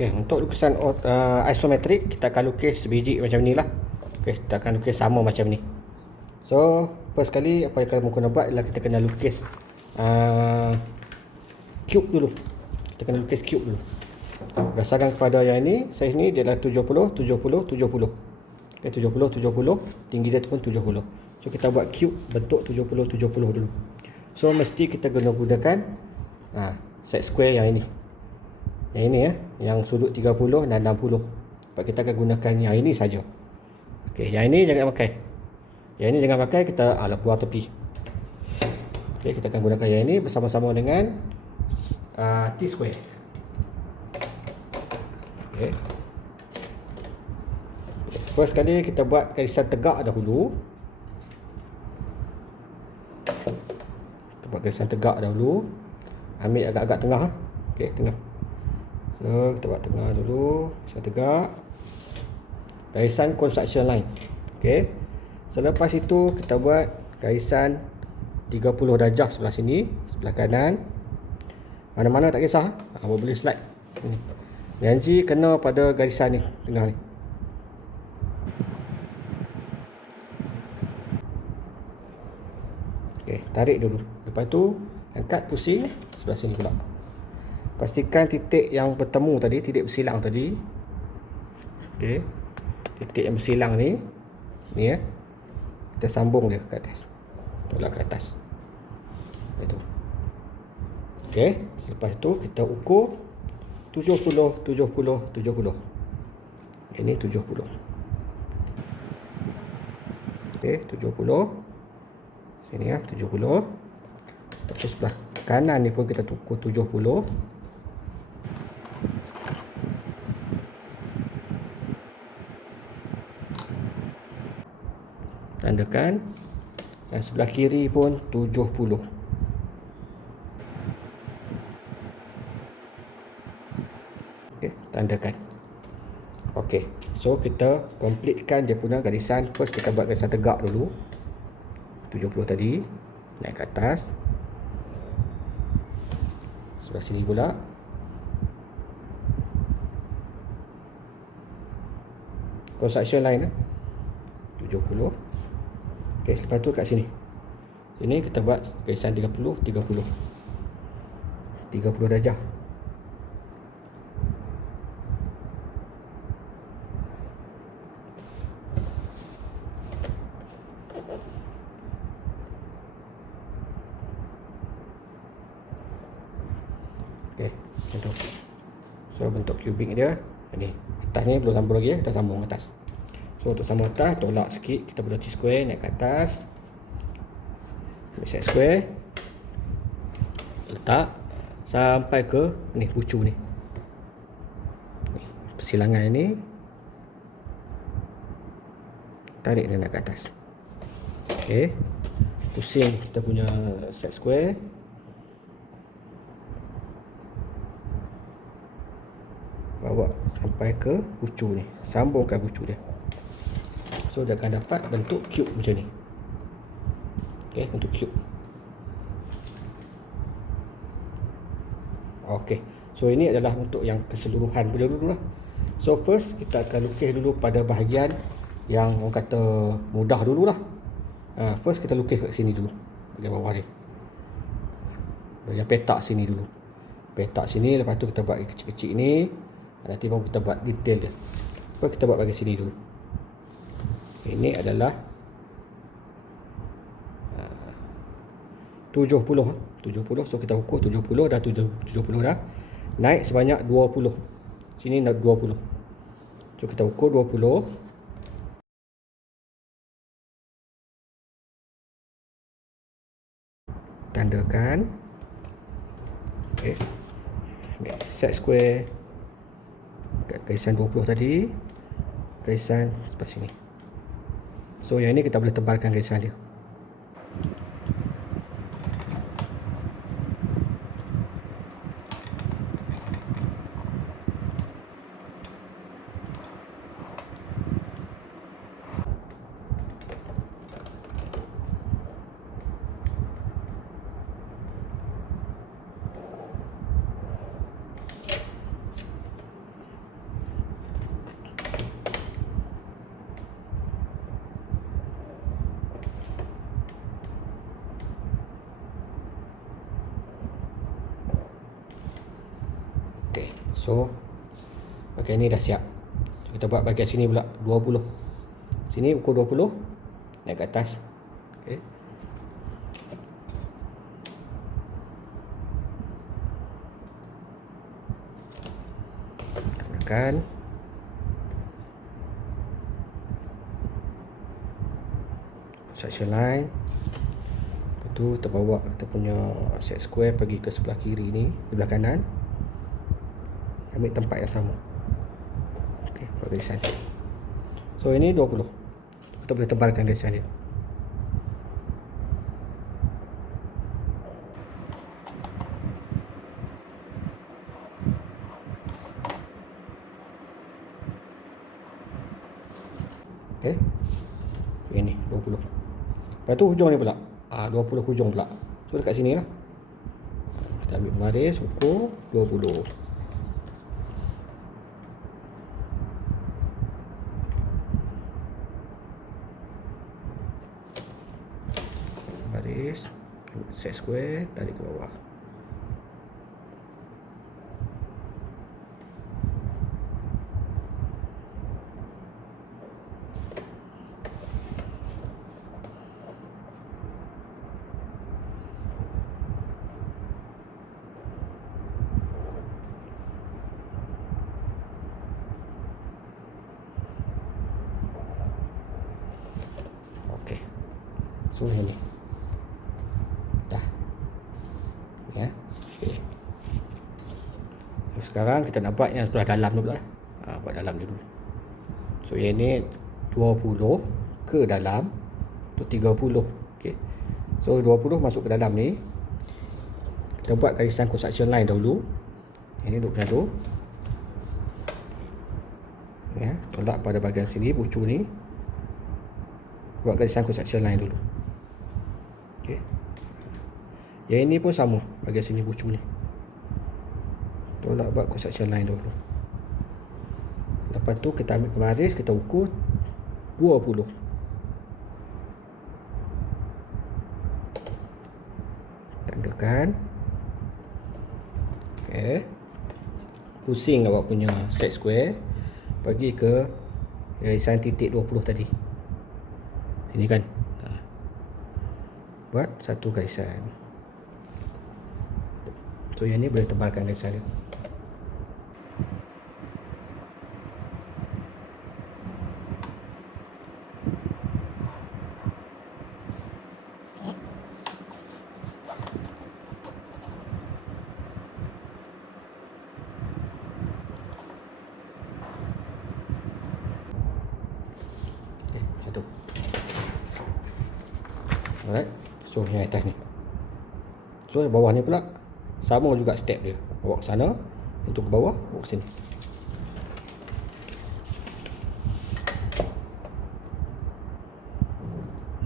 Okay, untuk lukisan isometrik, kita akan lukis sebiji macam ni lah. Okay, kita akan lukis sama macam ni. So, first kali apa yang kamu kena buat ialah kita kena lukis cube dulu. Kita kena lukis cube dulu. Berdasarkan kepada yang ini, saiz ni dia adalah 70, 70, 70. Okay, 70, 70. Tinggi dia tu pun 70. So, kita buat cube bentuk 70, 70 dulu. So, mesti kita kena gunakan set square yang ini. Yang ini yang sudut 30 dan 60. Sebab kita akan gunakan yang ini saja. Okey, yang ini jangan pakai. Yang ini jangan pakai, kita buang tepi. Okey, kita akan gunakan yang ini bersama-sama dengan T square. Okey. First kali kita buat garisan tegak dahulu. Kita buat garisan tegak dahulu. Ambil agak-agak tengah. Okey, tengah. So, kita buat tengah dulu. Garisan tegak. Garisan construction line. Okey. Selepas itu kita buat garisan 30 darjah sebelah sini, sebelah kanan. Mana-mana tak kisah. Boleh slide. Ni. Janji kena pada garisan ni, tengah ni. Okey, tarik dulu. Lepas tu angkat pusing sebelah sini pula. Pastikan titik yang bertemu tadi, titik bersilang tadi. Okey. Titik yang bersilang ni kita sambung dia ke atas. Tolak ke atas. Itu. Okey, selepas itu kita ukur 70, 70, 70. Ini 70. Okey, 70. Sini 70. Lepas sebelah kanan ni pun kita ukur 70. Tandakan. Dan sebelah kiri pun 70. Okey, tandakan. Okey, so kita completekan dia punya garisan. First kita buat garisan tegak dulu. 70 tadi. Naik ke atas. Sebelah sini pula. Construction line 70. Okey, lepas tu kat sini. Sini kita buat garisan 30, 30. 30 darjah. Okey, macam tu. So bentuk kubik dia ni. Atas ni belum sambung lagi kita sambung atas. So untuk sambung atas, tolak sikit, kita guna T square naik ke atas. Ambil set square. Letak sampai ke ni pucu ni. Persilangan ni. Tarik dia naik ke atas. Okey. Pusing kita punya set square. Bawa sampai ke pucu ni. Sambungkan pucu dia. So dia akan dapat bentuk cube macam ni. Okey, bentuk cube. Okey. So ini adalah untuk yang keseluruhan dulu lah. So first kita akan lukis dulu pada bahagian yang orang kata mudah dululah. First kita lukis kat sini dulu. Bahagian bawah ni. Bahagian petak sini dulu. Petak sini, lepas tu kita buat kecil-kecil ni. Nanti baru kita buat detail dia. Lepas kita buat bahagian sini dulu. Ini adalah 70. So kita ukur 70 dah 70 dah. Naik sebanyak 20. Sini nak 20. So kita ukur 20. Tandakan. Okey. Set square. Garisan 20 tadi. Garisan sebelah sini. So yang ni kita boleh tebalkan garisan dia. So bahagian ni dah siap. Kita buat bahagian sini pula 20. Sini ukur 20, naik ke atas. Okey. Tekan. Section line. Lepas tu kita bawa kita punya set square pergi ke sebelah kiri ni, sebelah kanan. Ambil tempat yang sama. Okey, buat garisan. So ini 20. Kita boleh tebalkan garisan dia. Okey. Ini 20. Lepas tu hujung ni pula. 20 hujung pula. So dekat sini lah. Kita ambil pembaris, ukur 20. Baris, set square, tarik ke bawah. Okey. So ini. Dah. Ya. Okey. So sekarang kita nak buat yang sebelah dalam dulu lah. Buat dalam dulu. So yang ni 20 ke dalam tu 30. Okey. So 20 masuk ke dalam ni. Kita buat garisan construction line dahulu. Ini duduk macam tu. Ya, tolak pada bahagian sini bucu ni. Buat garisan construction line dulu. Okey. Yang ini pun sama, bahagian sini bucu ni. Tolak buat construction line dulu. Lepas tu kita ambil pembaris, kita ukur 20. Tandakan. Okey. Pusing awak punya set square pergi ke garisan titik 20 tadi. Sini kan. Buat satu garisan. So yang ni boleh tebalkan garisan dia. Satu. Alright. So yang atas ni. So yang bawah ni pula sama juga step dia. Bawa ke sana, itu ke bawah, bawa ke sini.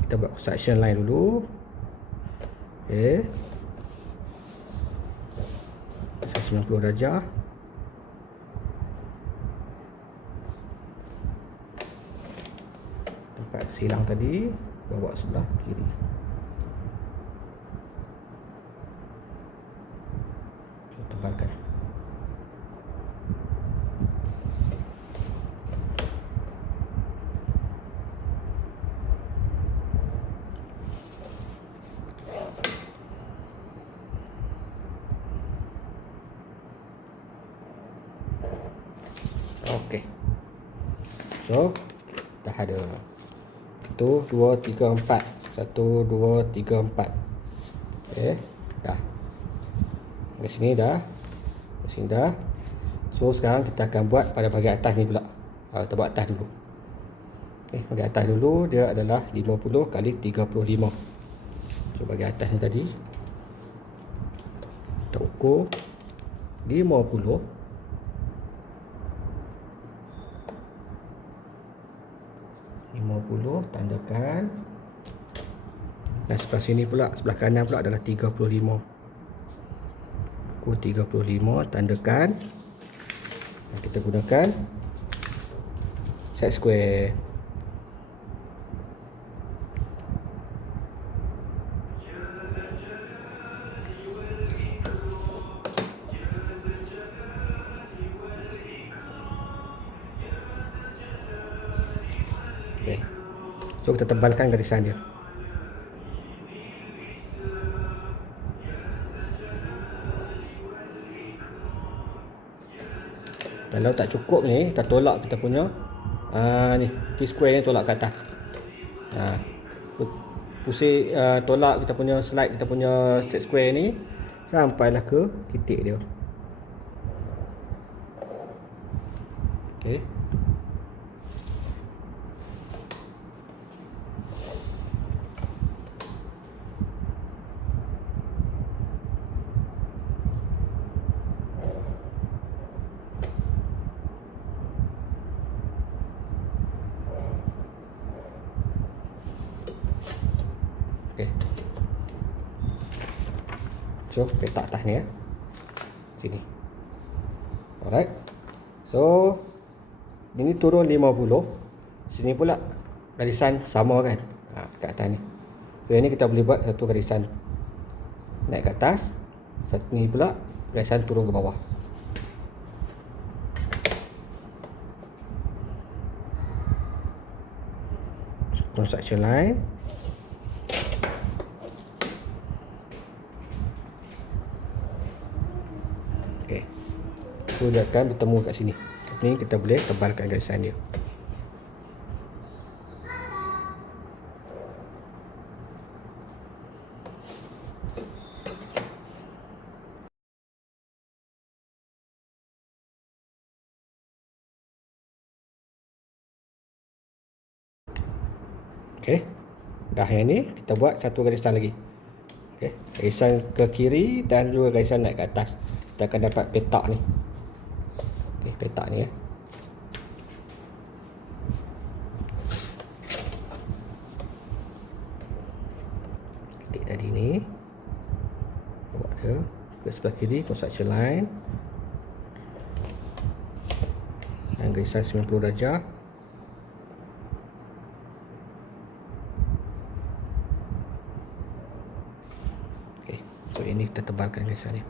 Kita buat section line dulu. Okey. 90 darjah. Tempat silang tadi bawa sebelah kiri. Tebalkan. Okey. So dah ada 1, 2, 3, 4. 1, 2, 3, 4. Okey, dah. Di sini dah. Di sini dah. So sekarang kita akan buat pada bahagian atas ni pula. Kita buat atas dulu. Okey, bahagian atas dulu dia adalah 50 kali 35. So bahagian atas ni tadi kita ukur 50. Tandakan. Dan sebelah sini pula, sebelah kanan pula adalah 35. Ukur 35, tandakan. Dan kita gunakan set square. So kita tebalkan garisan dia. Kalau tak cukup ni, kita tolak kita punya ni T-square ni, tolak ke atas. Pusing, tolak kita punya slide, kita punya set square ni sampailah ke titik dia. Okey. Okey. So, letak atas ni ya. Sini. Alright. So, ini turun 50. Sini pula garisan sama kan. Kat atas ni. So, ini kita boleh buat satu garisan naik ke atas. Satu ni pula garisan turun ke bawah. Construction line. Okey. So dia akan bertemu kat sini. Ni kita boleh tebalkan garisan dia. Okey. Dah yang ni kita buat satu garisan lagi. Okey, garisan ke kiri dan juga garisan naik ke atas. Kita akan dapat petak ni. Okey, petak ni ya. Titik tadi ni bawa dia ke sebelah kiri, construction line. Dan garisan 90 darjah. Okey, so ini kita tebalkan garisan ni.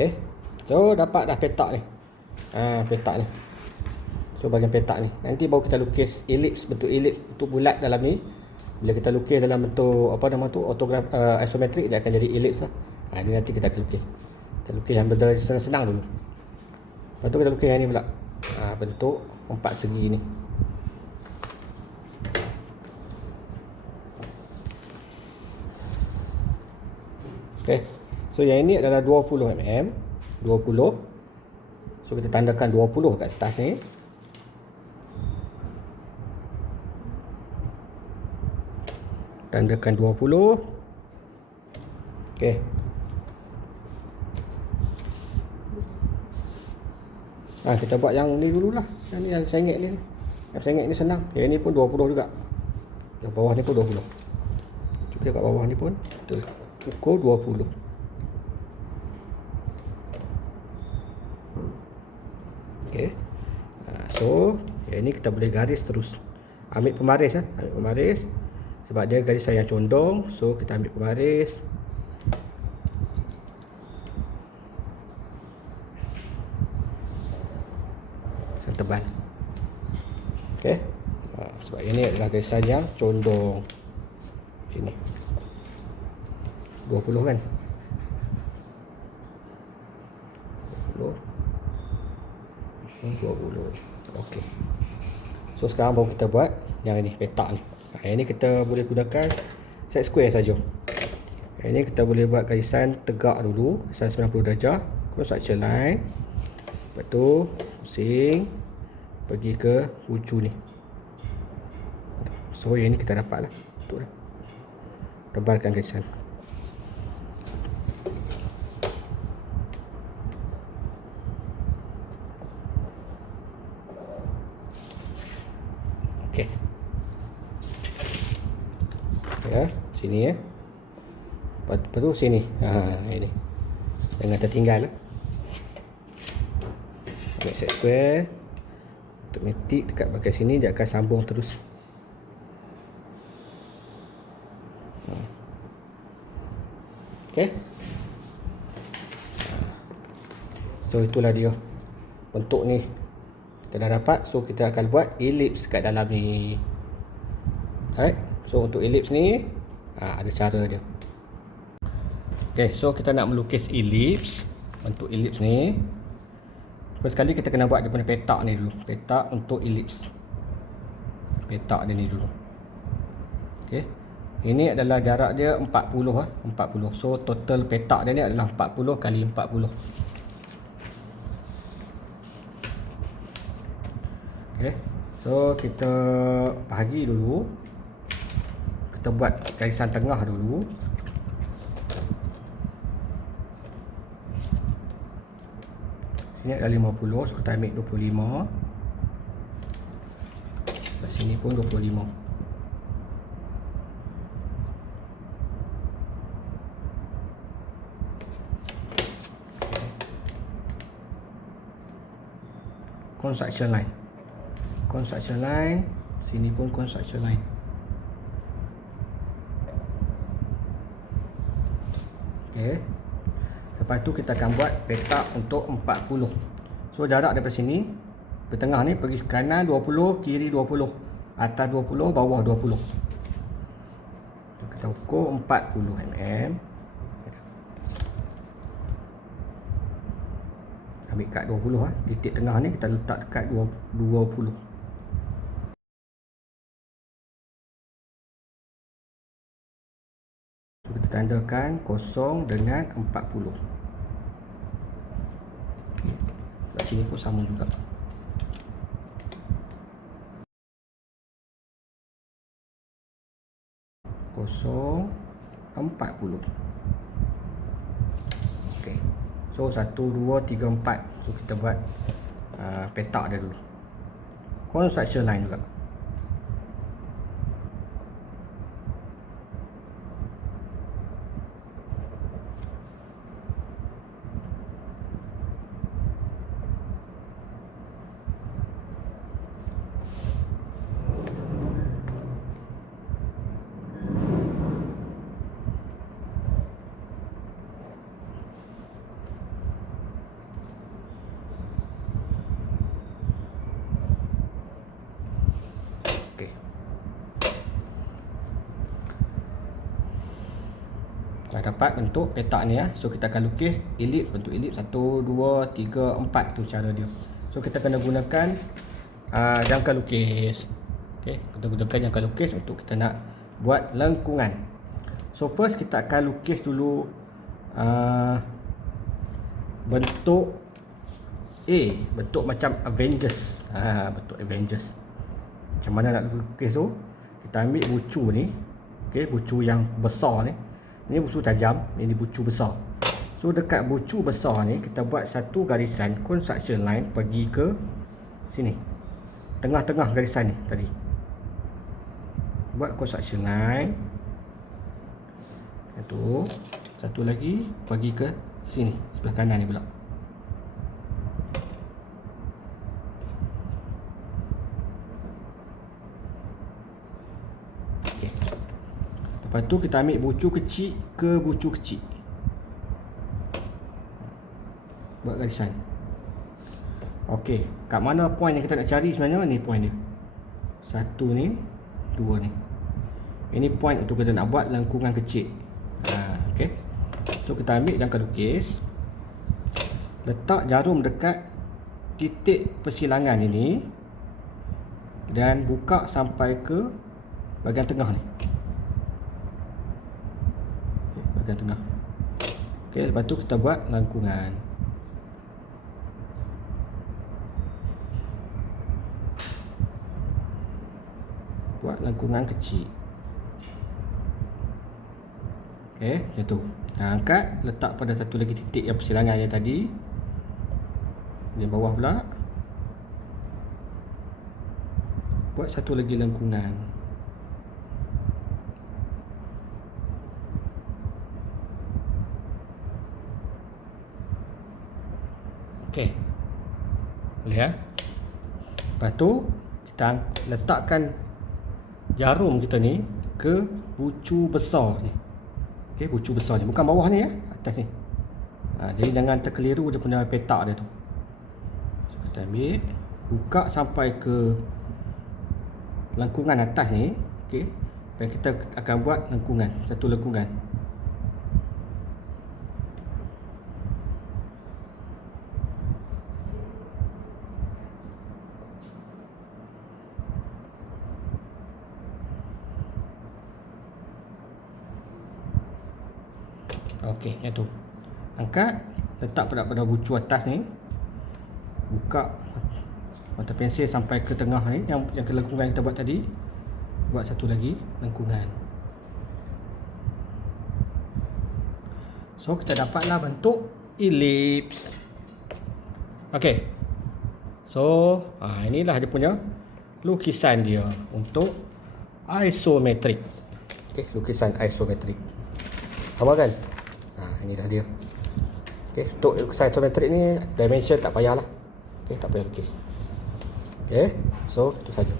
Okay. So dapat dah petak ni. Petak ni. So bahagian petak ni. Nanti baru kita lukis elips, bentuk elips, bentuk bulat dalam ni. Bila kita lukis dalam bentuk apa nama tu, autograph isometrik, dia akan jadi elips lah. Ini nanti kita akan lukis. Kita lukis yang benda senang-senang dulu. Lepas tu kita lukis yang ni pula. Bentuk empat segi ni. Okay. So yang ini adalah 20 mm. 20. So kita tandakan 20 kat atas ni. Tandakan 20. Okey. Kita buat yang ni dululah. Yang ni yang sengit ni. Yang sengit ni senang. Yang ni pun 20 juga. Yang bawah ni pun 20. Juga kat bawah ni pun kita ukur 20. Okey. So, yang ni kita boleh garis terus. Ambil pemaris ambil pemaris. Sebab dia garisan yang condong, so kita ambil pemaris. Yang tebal. Okey. Sebab ini adalah garisan yang condong. Sini. 20 kan? 20. 20. Okey. So sekarang baru kita buat yang ini, petak ni. Yang ini kita boleh gunakan set square saja. Yang ini kita boleh buat garisan tegak dulu, garisan 90 darjah, construction line. Lepas tu pusing pergi ke ujung ni. So yang ini kita dapat lah. Betul lah. Tebalkan garisan. Okey. Ya, sini ya. Lepas tu sini. Ini. Jangan tertinggal lah. Ambil set square. Automatik dekat bahagian sini dia akan sambung terus. Okay. So itulah dia bentuk ni kita dah dapat. So kita akan buat ellipse kat dalam ni. Alright. So untuk ellipse ni ada cara dia. Okay, so kita nak melukis ellipse. Bentuk ellipse ni, first sekali kita kena buat dia punya petak ni dulu. Petak untuk ellipse, petak dia ni dulu. Okay, ini adalah jarak dia 40 40. So total petak dia ni adalah 40 kali 40. Okay, so kita bahagi dulu. Kita buat garisan tengah dulu. Sini ada 50, so kita ambil 25. Di sini pun 25. Construction line. Construction line, sini pun construction line. Okey. Lepas tu kita akan buat petak untuk 40. So jarak daripada sini ke tengah ni pergi kanan 20, kiri 20, atas 20, bawah 20. So, kita ukur 40 mm. Ambil kat 20 titik tengah ni kita letak dekat 20. So, kita tandakan kosong dengan 40. Kat sini pun sama juga. Kosong 40. Okey. So 1, 2, 3, 4. So kita buat petak dia dulu. Construction line juga. Dah dapat bentuk petak ni So kita akan lukis ellipse, bentuk ellipse 1, 2, 3, 4 tu cara dia. So kita kena gunakan jangka lukis. Okey, kita gunakan jangka lukis untuk kita nak buat lengkungan. So first kita akan lukis dulu bentuk bentuk macam Avengers. Bentuk Avengers. Macam mana nak lukis tu? Kita ambil bucu ni. Okey, bucu yang besar ni. Ini bucu tajam, ini bucu besar. So dekat bucu besar ni kita buat satu garisan construction line pergi ke sini. Tengah-tengah garisan ni tadi. Buat construction line. Itu. Satu lagi pergi ke sini, sebelah kanan ni pula. Lepas tu kita ambil bucu kecil ke bucu kecil. Buat garisan. Okey, kat mana point yang kita nak cari sebenarnya? Ni point dia. Satu ni, dua ni. Ini point untuk kita nak buat lengkungan kecil. Okey. So kita ambil jangka lukis. Letak jarum dekat titik persilangan ini dan buka sampai ke bahagian tengah ni. Bahagian tengah. Okey, lepas tu kita buat lengkungan. Buat lengkungan kecil. Okey, macam tu. Angkat, letak pada satu lagi titik yang persilangan yang tadi. Di bawah pula. Buat satu lagi lengkungan. Okey. Boleh Lepas tu kita letakkan jarum kita ni ke bucu besar ni. Okey, bucu besar ni, bukan bawah ni ya, atas ni. Jadi jangan terkeliru dia punya petak dia tu. So, kita ambil, buka sampai ke lengkungan atas ni. Okey, dan kita akan buat lengkungan, satu lengkungan. Okey, yang tu. Angkat, letak pada bucu atas ni. Buka mata pensel sampai ke tengah ni, yang ke lengkungan kita buat tadi. Buat satu lagi lengkungan. So kita dapatlah bentuk elips. Okey. So inilah dia punya lukisan dia untuk isometrik. Okey, lukisan isometrik. Sama kan? Inilah dia. Okey, untuk lukisan isometrik ni dimension tak payahlah. Okey, tak payah lukis. Okey, so itu saja.